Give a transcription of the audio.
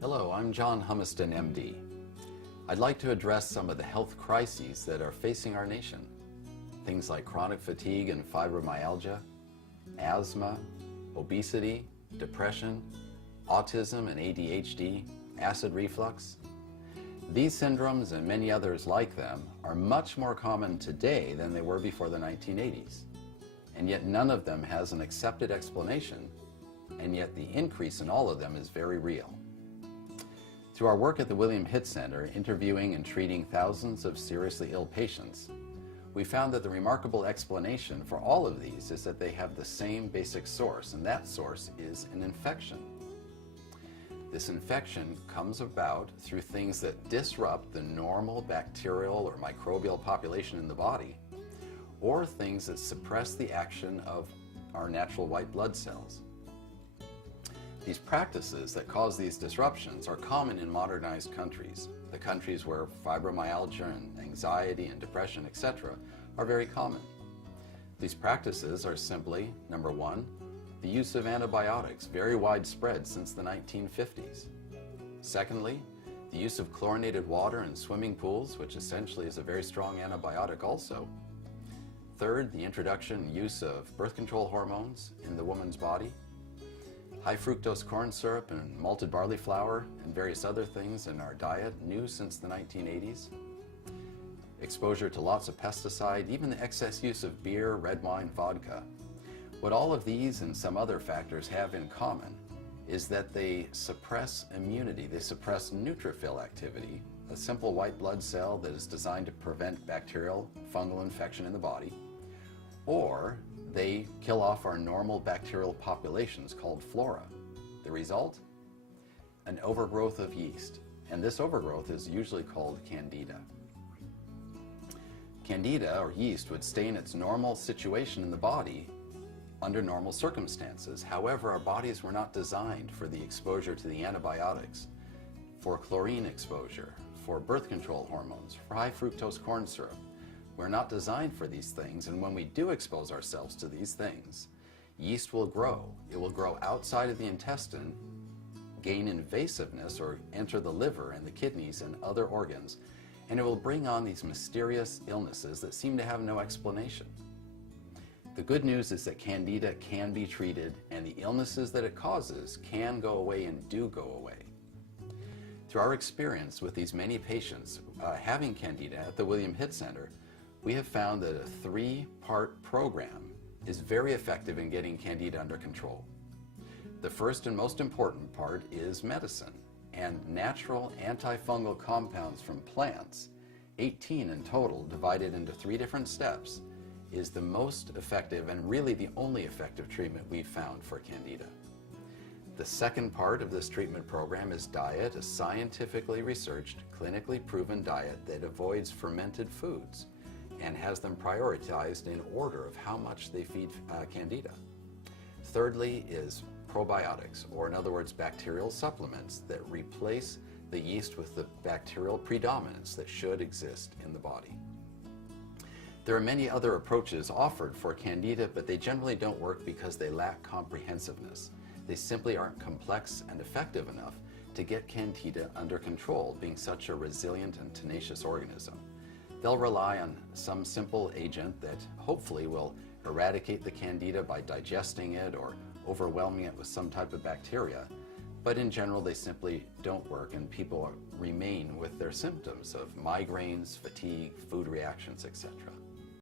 Hello, I'm John Humiston, MD. I'd like to address some of the health crises that are facing our nation. Things like chronic fatigue and fibromyalgia, asthma, obesity, depression, autism and ADHD, acid reflux. These syndromes and many others like them are much more common today than they were before the 1980s. And yet none of them has an accepted explanation, and yet the increase in all of them is very real. Through our work at the William Hitt Center, interviewing and treating thousands of seriously ill patients, we found that the remarkable explanation for all of these is that they have the same basic source, and that source is an infection. This infection comes about through things that disrupt the normal bacterial or microbial population in the body, or things that suppress the action of our natural white blood cells. These practices that cause these disruptions are common in modernized countries, the countries where fibromyalgia and anxiety and depression, etc., are very common. These practices are simply, number one, the use of antibiotics, very widespread since the 1950s. Secondly, the use of chlorinated water in swimming pools, which essentially is a very strong antibiotic also. Third, the introduction and use of birth control hormones in the woman's body. High fructose corn syrup and malted barley flour and various other things in our diet, new since the 1980s. Exposure to lots of pesticide, even the excess use of beer, red wine, vodka. What all of these and some other factors have in common is that they suppress immunity, they suppress neutrophil activity, a simple white blood cell that is designed to prevent bacterial, fungal infection in the body, or they kill off our normal bacterial populations called flora. The result? An overgrowth of yeast, and this overgrowth is usually called candida. Candida, or yeast, would stay in its normal situation in the body under normal circumstances. However, our bodies were not designed for the exposure to the antibiotics, for chlorine exposure, for birth control hormones, for high fructose corn syrup. We're not designed for these things, and when we do expose ourselves to these things, yeast will grow. It will grow outside of the intestine, gain invasiveness, or enter the liver and the kidneys and other organs, and it will bring on these mysterious illnesses that seem to have no explanation. The good news is that candida can be treated, and the illnesses that it causes can go away and do go away. Through our experience with these many patients having candida at the William Hitt Center, we have found that a three-part program is very effective in getting candida under control. The first and most important part is medicine, and natural antifungal compounds from plants, 18 in total, divided into 3 different steps, is the most effective and really the only effective treatment we've found for candida. The second part of this treatment program is diet, a scientifically researched, clinically proven diet that avoids fermented foods and has them prioritized in order of how much they feed candida. Thirdly is probiotics, or in other words, bacterial supplements that replace the yeast with the bacterial predominance that should exist in the body. There are many other approaches offered for candida, but they generally don't work because they lack comprehensiveness. They simply aren't complex and effective enough to get candida under control, being such a resilient and tenacious organism. They'll rely on some simple agent that hopefully will eradicate the candida by digesting it or overwhelming it with some type of bacteria, but in general they simply don't work, and people remain with their symptoms of migraines, fatigue, food reactions, etc.